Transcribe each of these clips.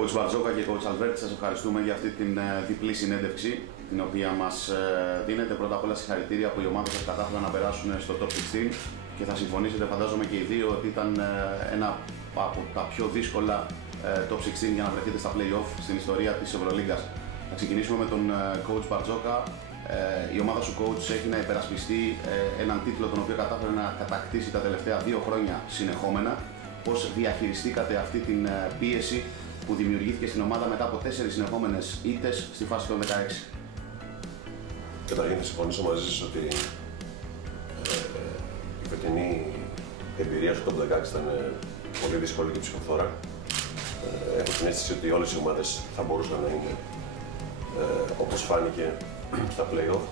Coach Μπαρτζόκα και Coach Αλβέρτη, σας ευχαριστούμε για αυτή την διπλή συνέντευξη την οποία μας δίνετε. Πρώτα απ' όλα συγχαρητήρια που οι ομάδες σας κατάφεραν να περάσουν στο Top 16 και θα συμφωνήσετε φαντάζομαι και οι δύο ότι ήταν ένα από τα πιο δύσκολα Top 16 για να βρεθείτε στα play-off στην ιστορία της Ευρωλίγκας. Θα ξεκινήσουμε με τον Coach Μπαρτζόκα. Η ομάδα σου coach έχει να υπερασπιστεί έναν τίτλο τον οποίο κατάφερε να κατακτήσει τα τελευταία 2 χρόνια συνεχόμενα. Πώς διαχειριστήκατε αυτή την πίεση που δημιουργήθηκε στην ομάδα μετά από 4 συνεχόμενες ήττες στη φάση των 16. Καταρχήν θα συμφωνήσω μαζί σας ότι η φετινή εμπειρία στο Top 16 ήταν πολύ δύσκολη και ψυχοφόρα. Έχω την αίσθηση ότι όλες οι ομάδες θα μπορούσαν να είναι όπως φάνηκε στα play-off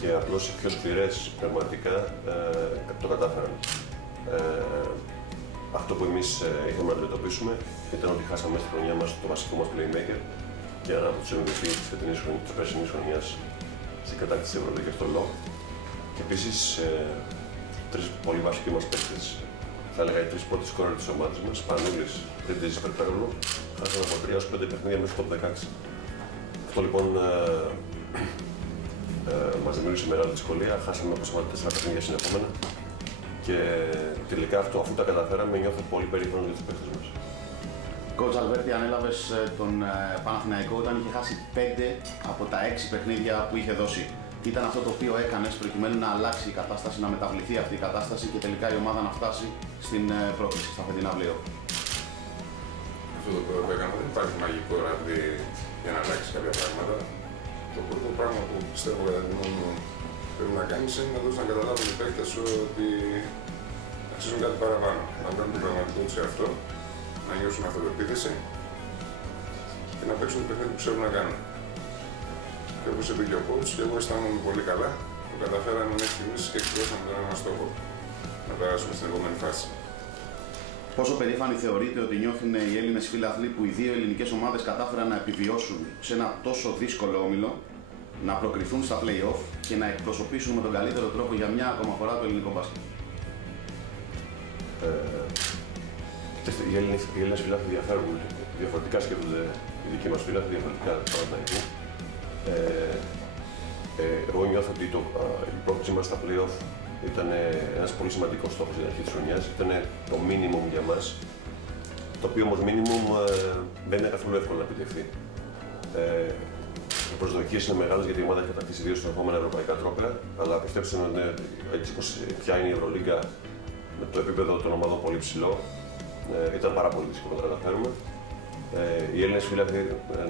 και απλώς οι πιο σκληρές πραγματικά το κατάφεραν. Αυτό που εμείς είχαμε να αντιμετωπίσουμε ήταν ότι χάσαμε στη χρονιά μας το βασικό μας playmaker και ένα από τους MVP της περσινής χρονιάς στην κατάκτηση της Ευρωλίγκας στο ΛΟ. Και επίσης 3 πολύ βασικοί μας παίκτες, θα έλεγα οι 3 πρώτοι σκόρερ της ομάδας μας, Πανούλης, Πριντζής, Περπέρολο, χάσαμε από 3 έως 5 παιχνίδια μέσα στο Top 16. Αυτό λοιπόν μας δημιούργησε μεγάλη δυσκολία, χάσαμε όπως είπατε 4 παιχνίδια συνεχόμενα. Και τελικά αφού τα καταφέραμε, νιώθω πολύ περήφανος για τους παίκτες μας. Coach Αλβέρτη, ανέλαβες τον Παναθηναϊκό όταν είχε χάσει 5 από τα 6 παιχνίδια που είχε δώσει. Τι ήταν αυτό το οποίο έκανες προκειμένου να αλλάξει η κατάσταση, να μεταβληθεί αυτή η κατάσταση και τελικά η ομάδα να φτάσει στην πρόκληση, στα φετινά πλέον? Αυτό το πρώτο που έκανα δεν υπάρχει μαγικό ραβδί για να αλλάξει κάποια πράγματα. Το πρώτο πράγμα που πιστεύω κατά τη γνώμη μου πρέπει να κάνεις είναι να δώσεις να καταλάβουν οι παίκτες σου ότι αξίζουν κάτι παραπάνω. Να παίρνουν το πραγματικό τους εαυτό, να νιώσουν αυτοπεποίθηση και να παίξουν το παιχνίδι που ξέρουν να κάνουν. Και όπως είπε και ο coach, και εγώ αισθάνομαι πολύ καλά που καταφέραμε μέχρι στιγμής και εκπληρώσαμε τον ένα στόχο, να περάσουμε στην επόμενη φάση. Πόσο περήφανοι θεωρείτε ότι νιώθουν οι Έλληνες φίλαθλοι που οι 2 ελληνικές ομάδες κατάφεραν να επιβιώσουν σε ένα τόσο δύσκολο όμιλο, να προκριθούν στα play-off και να εκπροσωπήσουν με τον καλύτερο τρόπο για μια ακόμα φορά το ελληνικό μπάσκετ? Οι Έλληνες φίλαθλοι διαφέρουν, διαφορετικά σκέφτονται οι δικοί μας φίλαθλοι, διαφορετικά Παναθηναϊκού. Εγώ νιώθω ότι η πρόκληση μας στα play-off ήταν ένας πολύ σημαντικός στόχος για την αρχή της χρονιάς. Ήταν το minimum για μας, το οποίο όμως minimum δεν είναι καθόλου εύκολο να επιτευχθεί. Οι προσδοκίες είναι μεγάλες γιατί η ομάδα έχει κατακτήσει 2 συνεχόμενα ευρωπαϊκά τρόπαια, αλλά πιστέψτε με ότι έτσι πως πια είναι η Ευρωλίγκα με το επίπεδο των ομάδων πολύ ψηλό, ήταν πάρα πολύ δύσκολο να τα καταφέρουμε. Οι Έλληνες φίλαθλοι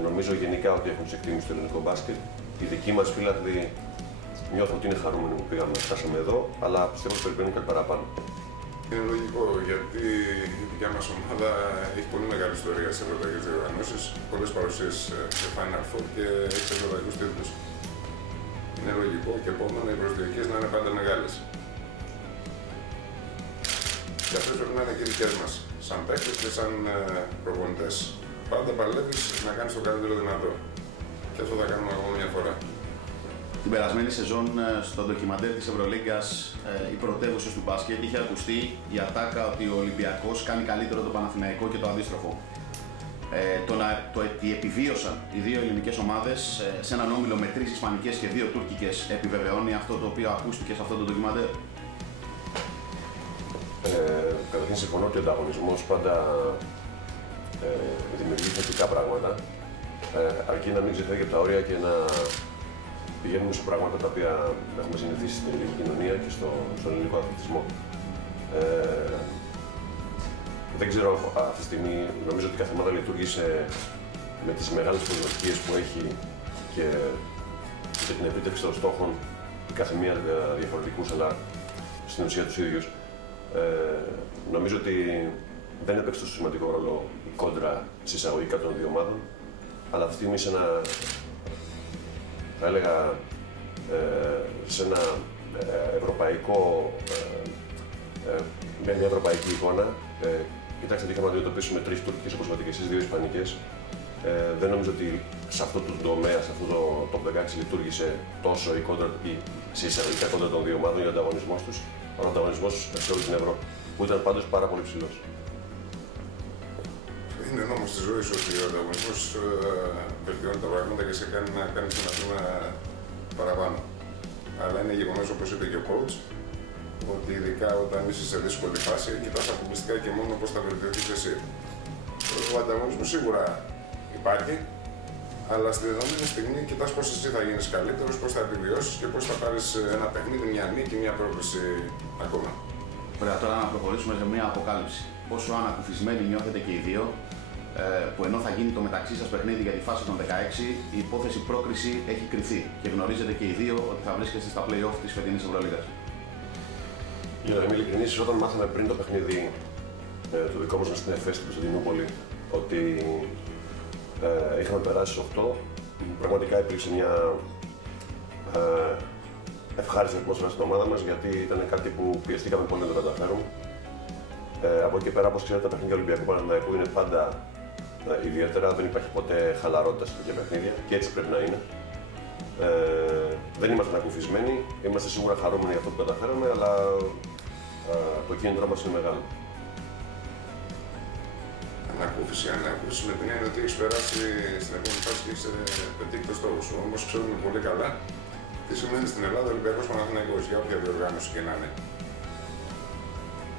νομίζω γενικά ότι έχουν σε εκτίμηση στο ελληνικό μπάσκετ. Οι δικοί μας φίλαθλοι νιώθω ότι είναι χαρούμενοι που πήγαμε να φτάσαμε εδώ, αλλά πιστεύω ότι περιμένουν κάτι παραπάνω. Είναι λογικό γιατί η δικιά μας ομάδα έχει πολύ μεγάλη ιστορία σε ευρωπαϊκές διοργανώσεις, πολλές παρουσίες σε Final Four και έχει ευρωπαϊκούς τίτλους. Είναι λογικό και επόμενα οι προσδοκίες να είναι πάντα μεγάλες. Και αυτές πρέπει να είναι και δικές μας, σαν παίκτες και σαν προπονητές. Πάντα παλεύεις να κάνεις το καλύτερο δυνατό. Και αυτό θα κάνουμε ακόμα μια φορά. Την περασμένη σεζόν στο ντοκιμαντέρ της Ευρωλίγκας οι πρωτεύουσες του μπάσκετ είχε ακουστεί η ατάκα ότι ο Ολυμπιακός κάνει καλύτερο το Παναθηναϊκό και το αντίστροφο. Το ότι επιβίωσαν οι 2 ελληνικές ομάδες σε έναν όμιλο με 3 ισπανικές και 2 τουρκικές επιβεβαιώνει αυτό το οποίο ακούστηκε σε αυτό το ντοκιμαντέρ? Καταρχήν συμφωνώ ότι ο ανταγωνισμός πάντα δημιουργεί θετικά πράγματα, αρκεί να μην ξεφεύγει από τα όρια και να πηγαίνουμε σε πράγματα τα οποία έχουμε συνηθίσει στην ελληνική κοινωνία και στον ελληνικό αθλητισμό. Δεν ξέρω αυτή τη στιγμή, νομίζω ότι κάθε ομάδα λειτουργήσε με τις μεγάλες προσδοκίες που έχει και για την επίτευξη των στόχων, κάθε μία διαφορετικούς, αλλά στην ουσία τους ίδιους. Νομίζω ότι δεν έπαιξε τόσο σημαντικό ρόλο η κόντρα συσσαγωγικά των 2 ομάδων, αλλά αυτή τη στιγμή σε ένα, θα έλεγα, σε ένα ευρωπαϊκό, μια ευρωπαϊκή εικόνα. Κοιτάξτε ότι είχαμε να αντιμετωπίσουμε 3 τουρκικές, όπως είπατε και εσείς, 2 ισπανικές. Δεν νομίζω ότι σε αυτό το τομέα, σε αυτό το Top 16 λειτουργήσε τόσο η κόντρα, σε εισαγωγικά κόντρα των 2 ομάδων, για τον ανταγωνισμό τους, ο ανταγωνισμός σε όλη την Ευρώπη, που ήταν πάντως πάρα πολύ ψηλός. Είναι νόμος της ζωής ότι ο ανταγωνισμός βελτιώνει τα πράγματα και σε κάνει να κάνεις ένα βήμα παραπάνω. Αλλά είναι γεγονός, όπως είπε και ο coach, ότι ειδικά όταν είσαι σε δύσκολη φάση, κοιτάς αποκλειστικά και μόνο πώς θα βελτιωθείς εσύ. Ο ανταγωνισμός σίγουρα υπάρχει, αλλά στη δεδομένη στιγμή κοιτάς πώς εσύ θα γίνεις καλύτερος, πώς θα επιβιώσεις και πώς θα πάρεις ένα παιχνίδι, μια νίκη, μια πρόκληση ακόμα. Ωραία, τώρα να προχωρήσουμε σε μια αποκάλυψη. Πόσο ανακουφισμένοι νιώθετε και οι δύο, που ενώ θα γίνει το μεταξύ σας παιχνίδι για τη φάση των 16, η υπόθεση πρόκριση έχει κρυφθεί και γνωρίζετε και οι δύο ότι θα βρίσκεστε στα play-off της φετινής Ευρωλίγας. Για να είμαι ειλικρινής, όταν μάθαμε πριν το παιχνίδι το δικό μας στην ΕΦΕ στην Κωνσταντινούπολη ότι είχαμε περάσει στις 8, πραγματικά υπήρξε μια ευχάριστη ατμόσφαιρα στην ομάδα μας, γιατί ήταν κάτι που πιεστήκαμε πολύ να το καταφέρουμε. Από εκεί πέρα, όπως ξέρετε, τα παιχνίδια Ολυμπιακού Παναθηναϊκού είναι πάντα ιδιαίτερα, δεν υπάρχει ποτέ χαλαρότητα σε τέτοια παιχνίδια και έτσι πρέπει να είναι. Δεν είμαστε ανακουφισμένοι, είμαστε σίγουρα χαρούμενοι για αυτό που καταφέραμε, αλλά το κίνητρό μας είναι μεγάλο. Ανακούφιση με την έννοια ότι έχεις περάσει στην επόμενη φάση και έχεις πετύχει το στόχο σου. Όμως ξέρουμε πολύ καλά τι σημαίνει στην Ελλάδα Ολυμπιακός Παναθηναϊκός για όποια διοργάνωση και να είναι.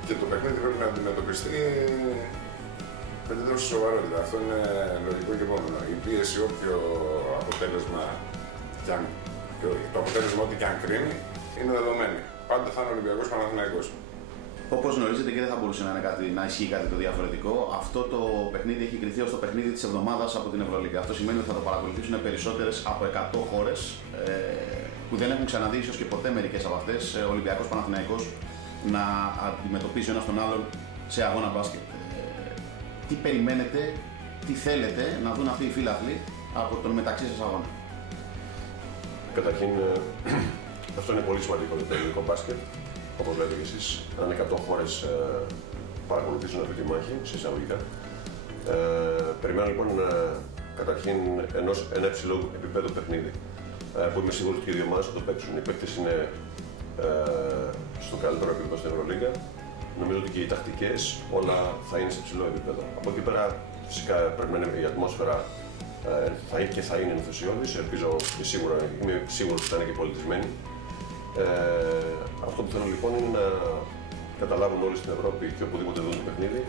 Και το παιχνίδι πρέπει να αντιμετωπιστεί με την δόση σοβαρότητα. Αυτό είναι λογικό και επόμενο. Η πίεση, όποιο αποτέλεσμα και αν, το αποτέλεσμα ό,τι και αν κρίνει, είναι δεδομένη. Πάντα θα είναι Ολυμπιακός Παναθηναϊκός. Όπως γνωρίζετε και δεν θα μπορούσε να ισχύει κάτι το διαφορετικό, αυτό το παιχνίδι έχει κριθεί ως το παιχνίδι της εβδομάδας από την Ευρωλίγα. Αυτό σημαίνει ότι θα το παρακολουθήσουν περισσότερες από 100 χώρες που δεν έχουν ξαναδεί ίσως και ποτέ μερικές από αυτές Ολυμπιακός Παναθηναϊκός να αντιμετωπίσει ο ένας τον άλλον σε αγώνα μπάσκετ. Τι περιμένετε, τι θέλετε να δουν αυτοί οι φίλαθλοι από τον μεταξύ σας αγώνα? Καταρχήν, αυτό είναι πολύ σημαντικό για το ελληνικό μπάσκετ. Όπως λέτε και εσείς, αν 100 χώρες παρακολουθήσουν αυτή τη μάχη, σε εισαγωγικά. Περιμένω λοιπόν καταρχήν ένα υψηλό επίπεδο παιχνίδι, που είμαι σίγουρος ότι οι δύο ομάδες θα το παίξουν. Οι παίκτες είναι στο καλύτερο επίπεδο στην Ευρωλίγα. Νομίζω ότι και οι τακτικές όλα θα είναι σε υψηλό επίπεδο. Από εκεί πέρα, φυσικά πρέπει να είναι η ατμόσφαιρα θα είναι ενθουσιώδης. Ελπίζω και είμαι σίγουρος ότι θα είναι και πολιτισμένη. Αυτό που θέλω λοιπόν είναι να καταλάβουν όλοι στην Ευρώπη και οπουδήποτε δουν το παιχνίδι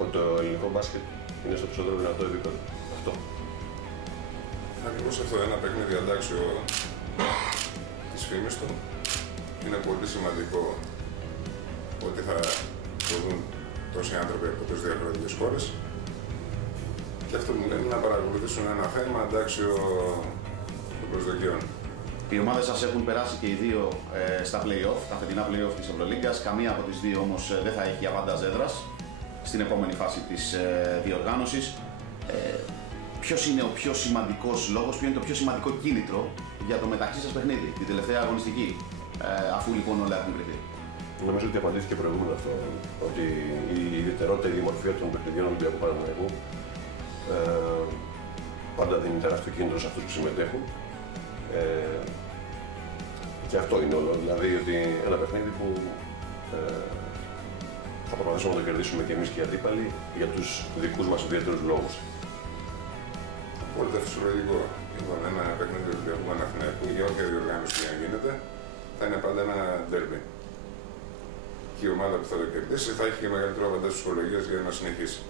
ότι το ελληνικό μπάσκετ είναι στο ψηλότερο δυνατό επίπεδο. Αυτό. Ακριβώς αυτό, ένα παιχνίδι αντάξιο της φήμης του. Είναι πολύ σημαντικό ότι θα το δουν τόσοι άνθρωποι από τις διαφορετικές χώρες. Και αυτό που λένε να παρακολουθήσουν ένα θέμα αντάξιο των προσδοκιών. Οι ομάδες σας έχουν περάσει και οι δύο στα play-off, τα φετινά play-off της Ευρωλίγκας. Καμία από τις δύο όμως δεν θα έχει αβάνταζ έδρας στην επόμενη φάση της διοργάνωσης. Ποιος είναι ο πιο σημαντικός λόγος, ποιο είναι το πιο σημαντικό κίνητρο για το μεταξύ σας παιχνίδι, την τελευταία αγωνιστική, αφού λοιπόν όλα έχουν κρυφθεί? Νομίζω ότι απαντήθηκε προηγούμενα αυτό, ότι η ιδιαιτερότητα, η δημορφία των παιχνιδιών Ολυμπιακού Παναθηναϊκού πάντα δίνει τεράστιο κίνητρο σε αυτούς που συμμετέχουν. Και αυτό είναι όλο, δηλαδή ότι ένα παιχνίδι που θα προσπαθήσουμε να το κερδίσουμε και εμείς και οι αντίπαλοι για τους δικούς μας ιδιαίτερους λόγους. Πολύ φυσιολογικό. Λοιπόν, ένα παιχνίδι του Ολυμπιακού Παναθηναϊκού για όποια διοργάνωση και αν γίνεται θα είναι πάντα ένα ντέρμπι. Και η ομάδα που θα το κερδίσει θα έχει και μεγαλύτερο αβαντάζ ψυχολογίας για να συνεχίσει.